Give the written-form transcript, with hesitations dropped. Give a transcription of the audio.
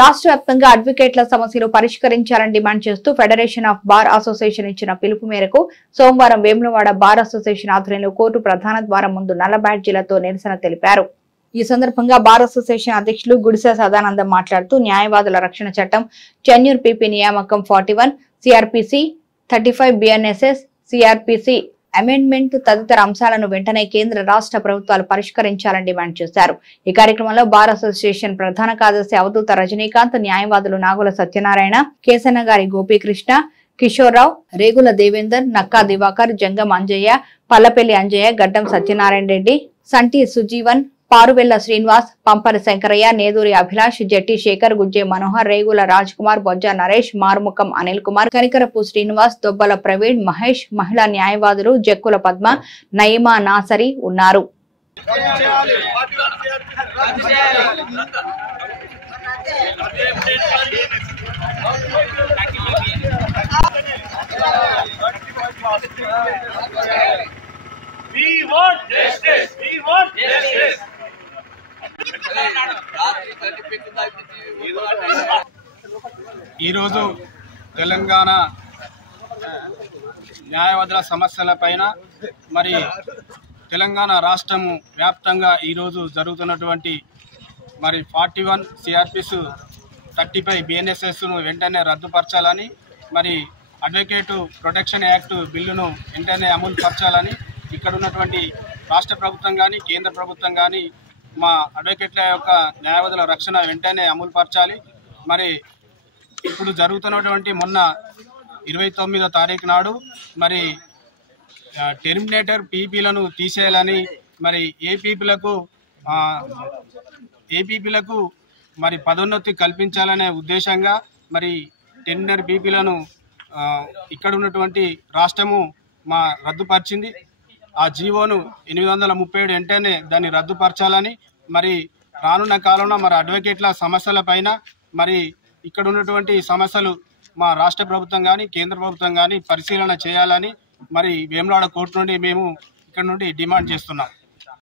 రాష్ట్ర వ్యాప్తంగా అడ్వకేట్ల సమస్యలు పరిష్కరించాలని డిమాండ్ చేస్తూ ఫెడరేషన్ ఆఫ్ బార్ అసోసియేషన్ ఇచ్చిన పిలుపు మేరకు సోమవారం వేములవాడ బార్ అసోసియేషన్ ఆధ్వర్యంలో కోర్టు ప్రధాన ద్వారం ముందు నల్ల బ్యాడ్జీలతో నిరసన తెలిపారు. ఈ సందర్భంగా బార్ అసోసియేషన్ అధ్యక్షులు గుడిసె సదానందం మాట్లాడుతూ న్యాయవాదుల రక్షణ చట్టం, టెన్యూర్ పీపీ నియామకం 41, సిఆర్పిసి 35, బిఎన్ఎస్ఎస్, సిఆర్పిసి అమెండ్మెంట్ తదితర అంశాలను వెంటనే కేంద్ర రాష్ట్ర ప్రభుత్వాలు పరిష్కరించాలని డిమాండ్ చేశారు. ఈ కార్యక్రమంలో బార్ అసోసియేషన్ ప్రధాన కార్యదర్శి అవధూత రజనీకాంత్, న్యాయవాదులు నాగుల సత్యనారాయణ, కేసన్నగారి గోపీకృష్ణ, కిషోర్రావు, రేగుల దేవేందర్, నక్కా దివాకర్, జంగం అంజయ్య, పల్లపల్లి అంజయ్య, గడ్డం సత్యనారాయణ రెడ్డి, సంటి సుజీవన్, పారువెల్ల శ్రీనివాస్, పంపరి శంకరయ్య, నేదూరి అభిలాష్, జట్టి శేఖర్, గుజ్జే మనోహర్, రేగుల రాజ్ కుమార్, బొజ్జ నరేష్, మారుముఖం అనిల్ కుమార్, కనికరపు శ్రీనివాస్, దొబ్బల ప్రవీణ్, మహేష్, మహిళా న్యాయవాదులు జక్కుల పద్మ, నయీమా నాసరి ఉన్నారు. We want justice. We want justice. ఈరోజు తెలంగాణ న్యాయవాదుల సమస్యలపైన మరి తెలంగాణ రాష్ట్రం వ్యాప్తంగా ఈరోజు జరుగుతున్నటువంటి మరి 41 సిఆర్పిస్ 35 బిఎన్ఎస్ఎస్ను వెంటనే రద్దుపరచాలని, మరి అడ్వకేట్ ప్రొటెక్షన్ యాక్ట్ బిల్లును వెంటనే అమలు పరచాలని ఇక్కడ ఉన్నటువంటి రాష్ట్ర ప్రభుత్వం కానీ కేంద్ర ప్రభుత్వం కానీ మా అడ్వకేట్ల యొక్క న్యాయవాదుల రక్షణ వెంటనే అమలు పరచాలి. మరి ఇప్పుడు జరుగుతున్నటువంటి మొన్న 29వ తారీఖు నాడు మరి టెర్మినేటర్ పీపీలను తీసేయాలని, మరి ఏపీపీలకు మరి పదోన్నతి కల్పించాలనే ఉద్దేశంగా మరి టెర్మినేటర్ పీపీలను ఇక్కడ ఉన్నటువంటి రాష్ట్రము రద్దుపరిచింది. ఆ జీవోను 837 వెంటనే దాన్ని రద్దుపరచాలని, మరి రానున్న కాలంలో మరి అడ్వకేట్ల సమస్యల పైన మరి ఇక్కడ ఉన్నటువంటి సమస్యలు మా రాష్ట్ర ప్రభుత్వం కానీ కేంద్ర ప్రభుత్వం కానీ పరిశీలన చేయాలని మరి వేములవాడ కోర్టు నుండి మేము ఇక్కడ నుండి డిమాండ్ చేస్తున్నాం.